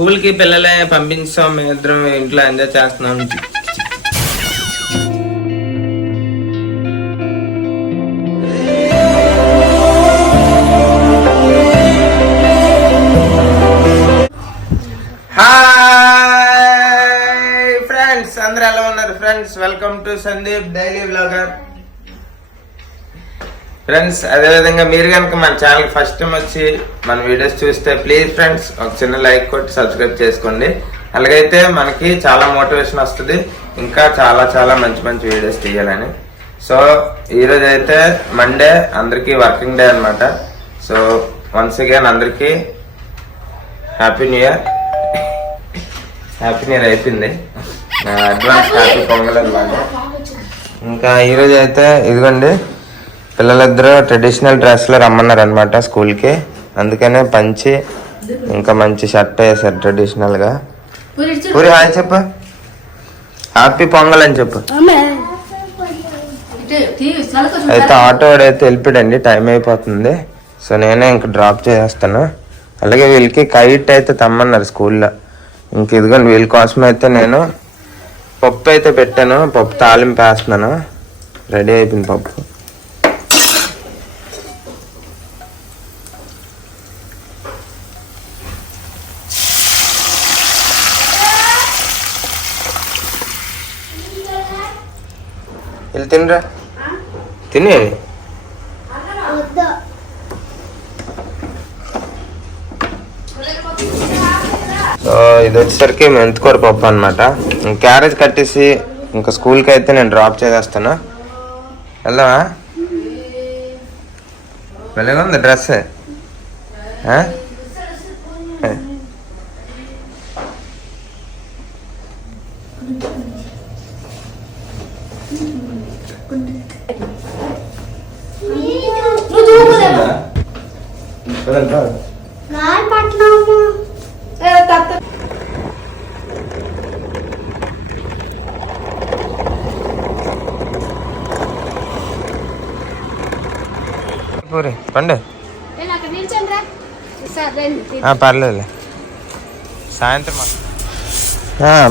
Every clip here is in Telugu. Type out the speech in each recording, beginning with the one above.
స్కూల్ కి పిల్లలే పంపించాం, మేము ఇద్దరం ఇంట్లో ఎంజాయ్ చేస్తున్నాం. హాయ్ ఫ్రెండ్స్, అందరూ ఎలా ఉన్నారు friends? Welcome to Sandeep daily vlogger. Friends, అదేవిధంగా మీరు కనుక మన ఛానల్ ఫస్ట్ టైం వచ్చి మన వీడియోస్ చూస్తే ప్లీజ్ ఫ్రెండ్స్ ఒక చిన్న లైక్ కొట్టి సబ్స్క్రైబ్ చేసుకోండి. అలాగైతే మనకి చాలా మోటివేషన్ వస్తుంది, ఇంకా చాలా చాలా మంచి మంచి వీడియోస్ తీయాలని. సో ఈరోజు అయితే మండే, అందరికీ వర్కింగ్ డే అనమాట. సో వన్స్ అగైన్ అందరికీ happy new year. Happy new year అయిపోయింది, అడ్వాన్స్ హ్యాపీ పొంగల్ అనమాట. ఇంకా ఈరోజు అయితే ఇదిగోండి, పిల్లలిద్దరూ ట్రెడిషనల్ డ్రెస్లో రమ్మన్నారు అనమాట స్కూల్కి. అందుకనే పంచి ఇంకా మంచి షర్ట్ వేసారు ట్రెడిషనల్గా. పూరి హాయ్ చెప్పు, హ్యాపీ పొంగల్ అని చెప్పు. అయితే ఆటో అయితే వెళ్ళిపోయాడండి, టైం అయిపోతుంది. సో నేనే ఇంక డ్రాప్ చేసేస్తాను. అలాగే వీళ్ళకి కైట్ అయితే తెమ్మన్నారు స్కూల్లో. ఇంక ఇదిగోండి వీళ్ళ కోసం అయితే నేను పప్పు అయితే పెట్టాను, పప్పు తాలింపు వేస్తున్నాను. రెడీ అయిపోయింది పప్పు. వెళ్ళి తినరా, తిని. సో ఇది వచ్చేసరికి మెంతికూర పప్పు అనమాట. క్యారేజ్ కట్టేసి ఇంకా స్కూల్కి అయితే నేను డ్రాప్ చేసేస్తాను. వెళ్దామా? వెళ్ళగా ఉంది డ్రెస్. పూరి పండు పర్లేదులే, సాయంత్రం.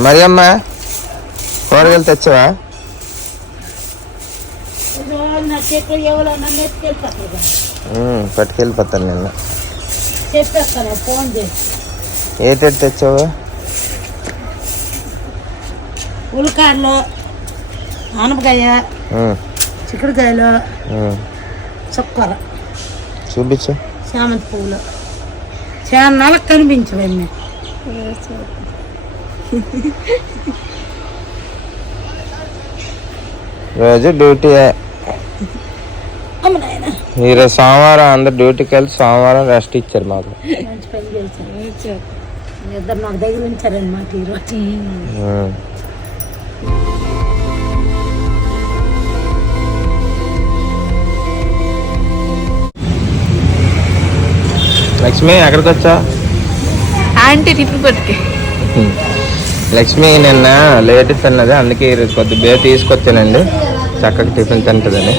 మరి అమ్మ కూరగాయలు తెచ్చావా? పట్టుకెళ్ళిపోతాను నిన్న. ఏటెట్ తెచ్చావు? ఉల్లికాయలు, ఆనపకాయ, చిక్కుడుకాయలు, చుక్కర చూపించు. చామంతి పువ్వులు చాలా నెలకు కనిపించవన్నీ. రోజు డ్యూటీ. ఈరోజు సోమవారం అందరు డ్యూటీకి వెళ్ళి సోమవారం రెస్ట్ ఇచ్చారు మాకు. మంచి పని చేశారు, ఇద్దరు నాకు దగ్గర ఉంచారనమాట ఈరోజు. లక్ష్మి ఎక్కడికి వచ్చా? Aunty tiffin కొట్టుకి. లక్ష్మి నిన్న లేట్ తిన్నది, అందుకే ఈరోజు కొద్ది బే తీసుకొచ్చానండి, చక్కగా టిఫిన్ తింటుందని.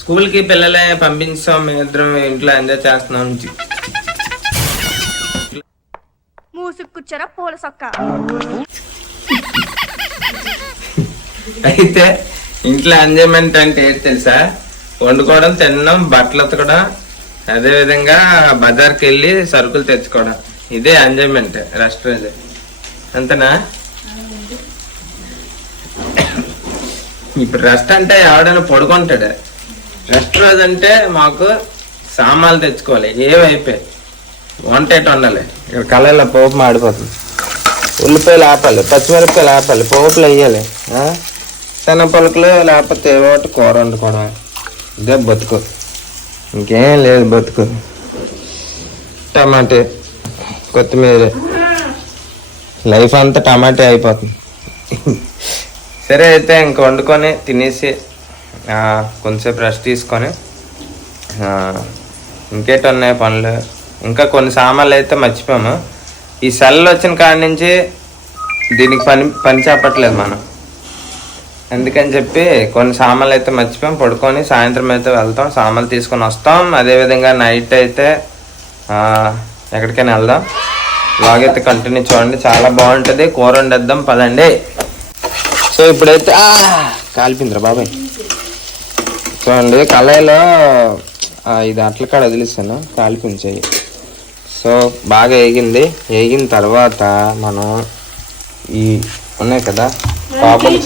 స్కూల్కి పిల్లలే పంపించాం, మేము ఇద్దరం ఇంట్లో ఎంజాయ్ చేస్తున్నాం. మూసుకుచ్చారా పూల సొక్క. అయితే ఇంట్లో ఎంజాయ్మెంట్ అంటే ఏంటి తెలుసా? వండుకోవడం, తినడం, బట్టలు ఉతకడం, అదే విధంగా బజార్కి వెళ్ళి సరుకులు తెచ్చుకోవడం. ఇదే ఎంజాయ్మెంట్ రెస్ట్ రోజు, అంతేనా? ఇప్పుడు రెస్ట్ అంటే ఎవడైనా పడుకుంటాడు. రెస్ట్ రోజు అంటే మాకు సామాన్లు తెచ్చుకోవాలి, ఏవైపోయాయి వంట వండాలి. ఇక్కడ కళలో పోపు మాడిపోతుంది. ఉల్లిపాయలు ఆపాలి, పచ్చిమిరపకాయలు ఆపాలి, పోపులు వేయాలి, శనగపలుకులు, లేకపోతే ఏవో కూర వండుకోవడం. ఇదే బతుకు, ఇంకేం లేదు బతుకు. టమాటే, కొత్తిమీర, లైఫ్ అంతా టమాటే అయిపోతుంది. సరే అయితే ఇంక వండుకొని తినేసి కొంచెంసేపు రెస్ట్ తీసుకొని ఇంకేటి ఉన్నాయి పనులు, ఇంకా కొన్ని సామాన్లు అయితే మర్చిపోయాము. ఈ సెల్ వచ్చిన కాడి నుంచి దీనికి పని చెప్పట్లేదు మనం, అందుకని చెప్పి కొన్ని సామాన్లు అయితే మర్చిపోయాం. పడుకొని సాయంత్రం అయితే వెళ్తాం, సామాన్లు తీసుకొని వస్తాం. అదేవిధంగా నైట్ అయితే ఎక్కడికైనా వెళ్దాం. బ్లాగ్ అయితే కంటిన్యూ చూడండి, చాలా బాగుంటుంది. కూర వండేద్దాం పదండి. సో ఇప్పుడైతే కాలిపోయిందిరా బాబాయ్. చూడండి కళాయిలో ఇది అట్ల కాడ వదిలిస్తాను, కాలిపోయింది చెయ్యి. సో బాగా వేగింది. వేగిన తర్వాత మనం ఈ ఉన్నాయి కదా కాబుల్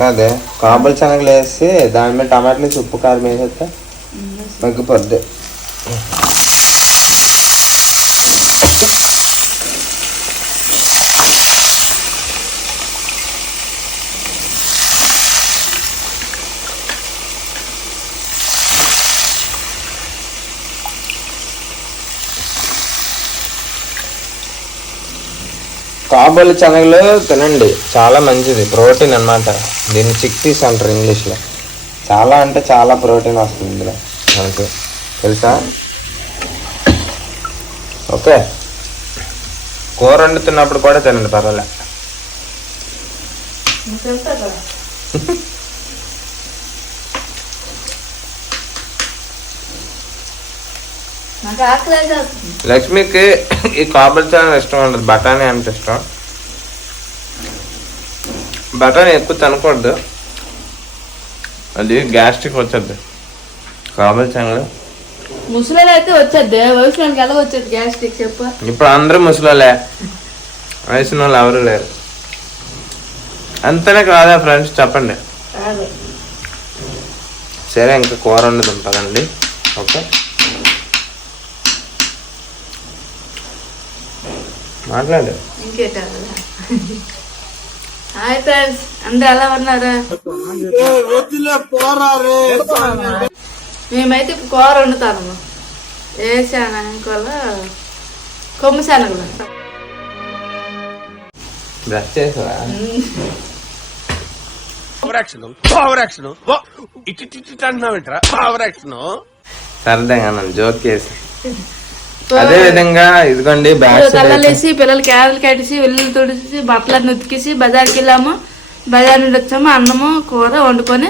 కాదే కాబుల్ శనగలు వేసి దాని మీద టమాటాలు వేసి ఉప్పు కారం వేసేస్తే మగ్గిపోద్ది. కాబూలి శనగలు తినండి, చాలా మంచిది, ప్రోటీన్ అన్నమాట. దీన్ని చిక్ పీస్ అంటారు ఇంగ్లీష్లో. చాలా అంటే చాలా ప్రోటీన్ వస్తుంది ఇందులో మనకి, తెలుసా? ఓకే, కూర వండుతున్నప్పుడు కూడా తినండి, పర్వాలే. లక్ష్మికి ఈ కాబూలి శనగలు ఇష్టం ఉండదు, బఠానీ అంటే ఇష్టం. బఠానీ ఎక్కువ తినకూడదు, అది గ్యాస్ట్రిక్ వచ్చేది. కాబూలి శనగలు ముసలి అయితే వచ్చేది, వయసులోకి ఎలా వచ్చేది గ్యాస్ట్రిక్ చెప్పు? ఇప్పుడు అందరూ ముసలోలే, వయసు వాళ్ళు ఎవరు లేరు. అంతనే కాదా ఫ్రెండ్స్, చెప్పండి. సరే ఇంకా కూర వండుదాం పదండి. ఓకే, మాట్లాడు. హాయ్ ఫ్రెండ్స్, అందరూ ఎలా ఉన్నారు? మేమైతే ఇప్పుడు కూర వండుతాము. వేసాను ఇంకోళ్ళ కొమ్ము శనగలు. బ్రష్ చేసావా? సరదాగా నన్ను జోక్ చేసి. అదే విధంగా ఇదిగోండి తల్లలేసి పిల్లలు క్యారెల్ కట్టేసి వెల్లుల్లి తుడిసి బట్టలన్నీ ఉతికేసి బజార్కి వెళ్ళాము. బజార్ నుండి వచ్చాము, అన్నము కూర వండుకొని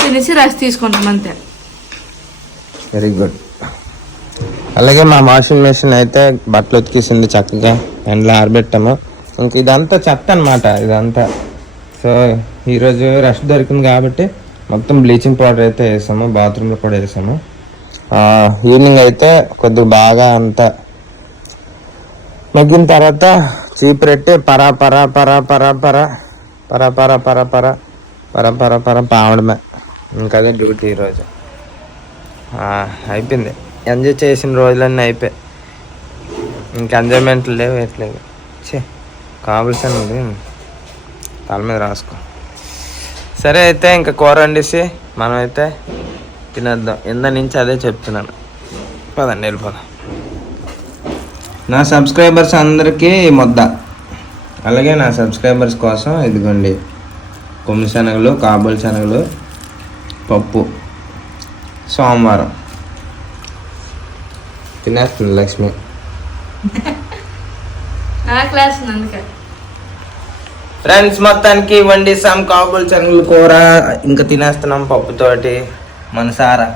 తినేసి రసి తీసుకుంటాం అంతే. Very good. అలాగే మా వాషింగ్ మెషిన్ అయితే బట్టలు ఉతికేసింది చక్కగా, ఎండలో ఆరబెట్టాము. ఇంక ఇదంతా చెత్త అనమాట ఇదంతా. సో ఈరోజు రెస్ట్ దొరికింది కాబట్టి మొత్తం బ్లీచింగ్ పౌడర్ అయితే వేసాము, బాత్రూంలో కూడా వేసాము. ఈవినింగ్ అయితే కొద్దిగా బాగా అంతా మగ్గిన తర్వాత చీపురెట్టి పరా పరా పరా పరా పరా పరా పరా పరా పరా పరా పరా పరా పావడమే. ఇంకదే డ్యూటీ ఈరోజు. అయిపోయింది, ఎంజాయ్ చేసిన రోజులన్నీ అయిపోయాయి. ఇంక ఎంజాయ్మెంట్లు లేవు, ఎట్లేవు. కావాల్సినది తల మీద రాసుకో. సరే అయితే ఇంకా కూర వండేసి మనం అయితే తినేద్దాం. ఎంద నుంచి అదే చెప్తున్నాను, పదండి వెళ్ళిపోదాం. నా సబ్స్క్రైబర్స్ అందరికీ ముద్ద, అలాగే నా సబ్స్క్రైబర్స్ కోసం ఇదిగోండి కొమ్మి శనగలు, కాబూలి శనగలు, పప్పు. సోమవారం తినేస్తుంది లక్ష్మి. ఫ్రెండ్స్ మొత్తానికి వండిస్తాం కాబూలి శనగలు కూర, ఇంకా తినేస్తున్నాం పప్పుతోటి మనసారా.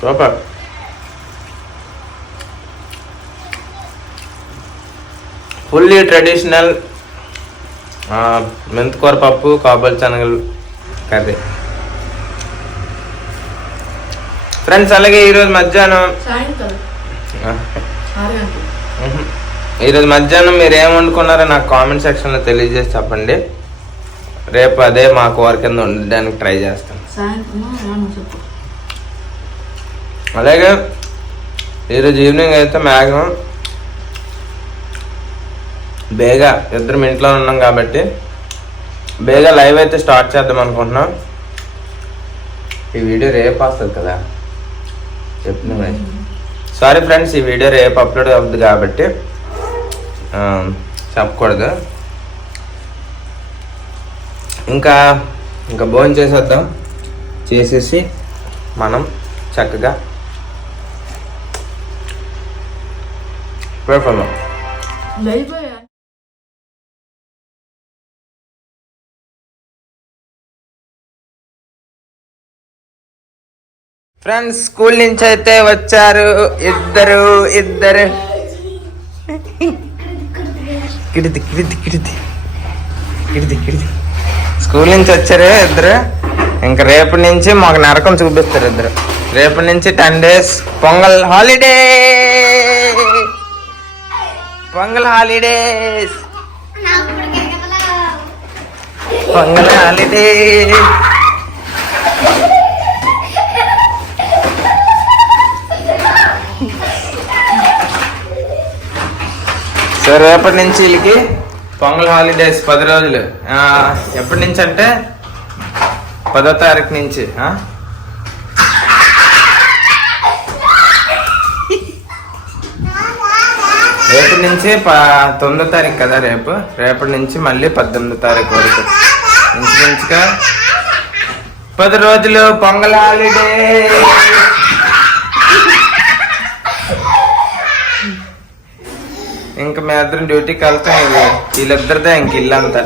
సూపర్. ఫుల్లీ ట్రెడిషనల్ మెంతికూర పప్పు, కాబూలి శనగలు కర్రీ. ఫ్రెండ్స్ అలాగే ఈరోజు మధ్యాహ్నం మీరు ఏం వండుకున్నారో నాకు కామెంట్ సెక్షన్లో తెలియజేసి చెప్పండి. రేపు అదే మా కూర కింద వండడానికి ట్రై చేస్తాను. అలాగే ఈరోజు ఈవినింగ్ అయితే మ్యాక్సిమం బేగా ఇద్దరం ఇంట్లో ఉన్నాం కాబట్టి బేగా లైవ్ అయితే స్టార్ట్ చేద్దాం అనుకుంటున్నాం. ఈ వీడియో రేపు వస్తుంది కదా, చెప్తున్నా. సారీ ఫ్రెండ్స్, ఈ వీడియో రేపు అప్లోడ్ అవుతుంది కాబట్టి చెప్పకూడదు. ఇంకా భోజనం చేసేద్దాం. చేసేసి మనం చక్కగా ప్రిపేర్. ఫ్రెండ్స్ స్కూల్ నుంచి అయితే వచ్చారు ఇద్దరు స్కూల్ నుంచి వచ్చారు ఇద్దరు. ఇంకా రేపటి నుంచి మాకు నరకం చూపిస్తారు ఇద్దరు. రేపటి నుంచి 10 days పొంగల్ హాలిడేస్. సో రేపటి నుంచి వీళ్ళకి పొంగల్ హాలిడేస్ 10 రోజులు. ఎప్పటి నుంచి అంటే 10వ తారీఖు నుంచి. రేపటి నుంచి 9వ తారీఖు కదా రేపటి నుంచి మళ్ళీ 18వ తారీఖు వరకు ఇంచుమించుగా 10 రోజులు పొంగల్ హాలిడే. ఇంకా మేము ఇద్దరం డ్యూటీకి వెళ్తాం. వీళ్ళిద్దరిదే ఇంక ఇల్లు అంతా.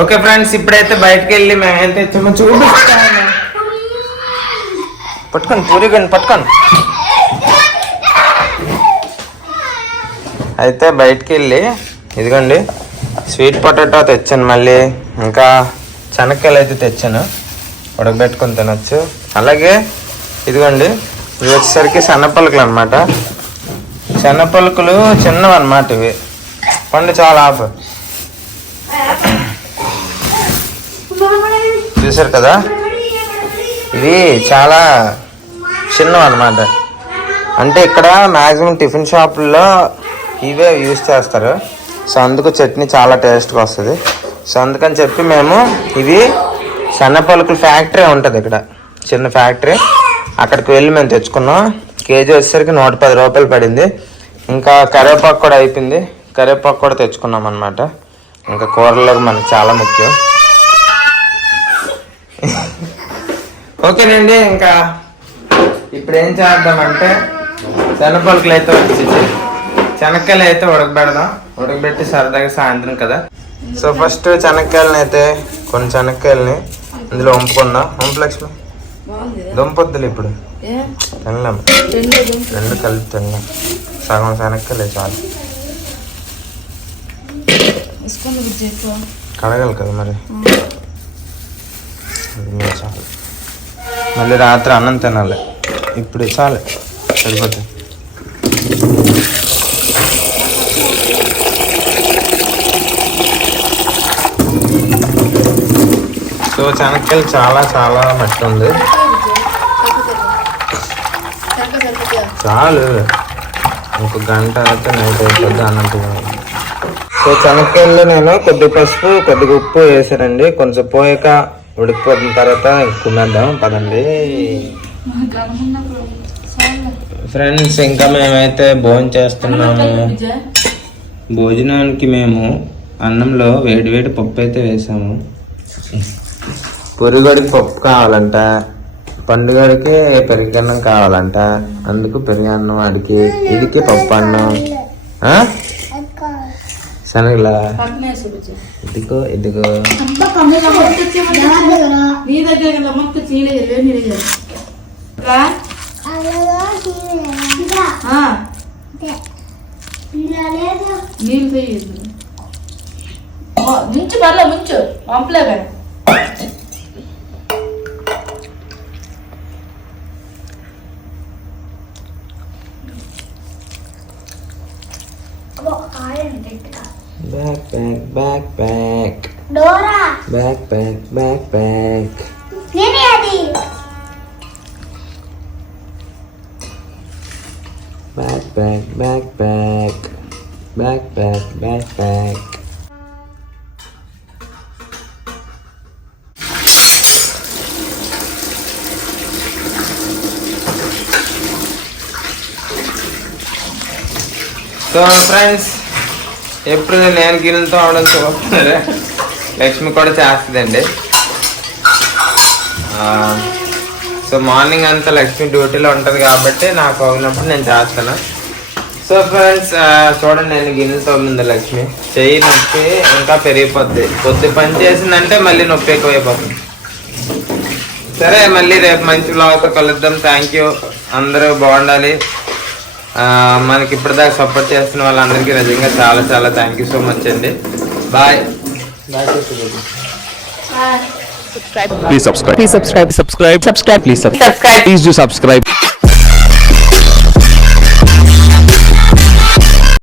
ఓకే ఫ్రెండ్స్, ఇప్పుడైతే బయటకు వెళ్ళి మేమేం తెచ్చామో చూపిస్తాము. పట్టుకోండి. అయితే బయటకు వెళ్ళి ఇదిగోండి స్వీట్ పొటాటో తెచ్చాను. మళ్ళీ ఇంకా శనక్కాయలు అయితే తెచ్చాను, ఉడకబెట్టుకొని తినొచ్చు. అలాగే ఇదిగోండి ఇవి వచ్చేసరికి సన్నపలుకులు అనమాట. సన్నపలుకులు చిన్నవి అనమాట. ఇవి పండు చాలా ఆఫ్ చూసారు కదా, ఇవి చాలా చిన్నవి అనమాట. అంటే ఇక్కడ మ్యాక్సిమం టిఫిన్ షాపుల్లో ఇవే యూజ్ చేస్తారు. సో అందుకు చట్నీ చాలా టేస్ట్గా వస్తుంది. సో అందుకని చెప్పి మేము ఇవి సన్నపలుకుల ఫ్యాక్టరీ ఉంటుంది ఇక్కడ, చిన్న ఫ్యాక్టరీ. అక్కడికి వెళ్ళి మేము తెచ్చుకున్నాం. కేజీ వచ్చేసరికి 110 రూపాయలు పడింది. ఇంకా కరివేపాకు కూడా అయిపోయింది. కరివేపాకు కూడా తెచ్చుకున్నాం అనమాట. ఇంకా కూరలోకి మనకు చాలా ముఖ్యం. ఓకేనండి, ఇంకా ఇప్పుడు ఏం చేద్దామంటే శనగపలుకులు అయితే వచ్చేసి శనక్కాయలు అయితే ఉడకబెట్టి సరదాగా సాయంత్రం కదా. సో ఫస్ట్ శనక్కాయలని అయితే కొన్ని శనక్కాయలని ఇందులో వంపుకుందాం. లక్ష్మి దుంపొద్దులు ఇప్పుడు తినలేము, 2 కలిపి తినలేం. సగం శనక్కాయలే చాలు. కడగాలి కదా మరి, చాలు. మళ్ళీ రాత్రి అన్నం తినాలి. ఇప్పుడు చాలు, సరిపోతుంది. సో శనక్కాయలు చాలా మట్టి ఉంది. చాలు, ఒక గంట అయితే నైట్ అయిపోద్ది అన్నట్టు. సో శనక్కాయల్లో నేను కొద్ది పసుపు కొద్దిగా ఉప్పు వేసానండి. కొంచెం పోయాక ఉడికిపోతున్న తర్వాత కుమ్మేద్దాం పదండి ఫ్రెండ్స్. ఇంకా మేమైతే భోజనం చేస్తున్నాము. భోజనానికి మేము అన్నంలో వేడి పప్పు అయితే వేసాము. పొరిగడికి పప్పు కావాలంట, పండుగడికి పెరుగన్నం కావాలంట. అందుకు పెరుగన్నం అడిగి ఇదికి పప్పు అన్నం. శనగలా ఇదిగో ముంచు పర్లే, ముంచు పంపలేగా. Backpack. Dora. Backpack. Nene adi. Backpack. So so friends ఎప్పుడు నేను గిన్నెలతో అవడం చూస్తున్నారా, లక్ష్మి కూడా చేస్తుందండి. సో మార్నింగ్ అంతా లక్ష్మి డ్యూటీలో ఉంటుంది కాబట్టి నాకు అవునప్పుడు నేను చేస్తాను. సో ఫ్రెండ్స్ చూడండి, నేను గిన్నెలు తోమింది లక్ష్మి. చెయ్యి నొప్పి ఇంకా పెరిగిపోద్ది. కొద్ది పని చేసిందంటే మళ్ళీ నొప్పి ఎక్కువైపోతుంది. సరే, మళ్ళీ రేపు మంచి వ్లాగ్తో కలుద్దాం. Thank you. అందరూ బాగుండాలి. మనకి ఇప్పటిదాకా సపోర్ట్ చేస్తున్న వాళ్ళందరికీ నిజంగా చాలా చాలా థ్యాంక్ యూ సో మచ్ అండి. Bye bye. Please subscribe. Please subscribe. Subscribe. Subscribe. Please subscribe. Please do subscribe.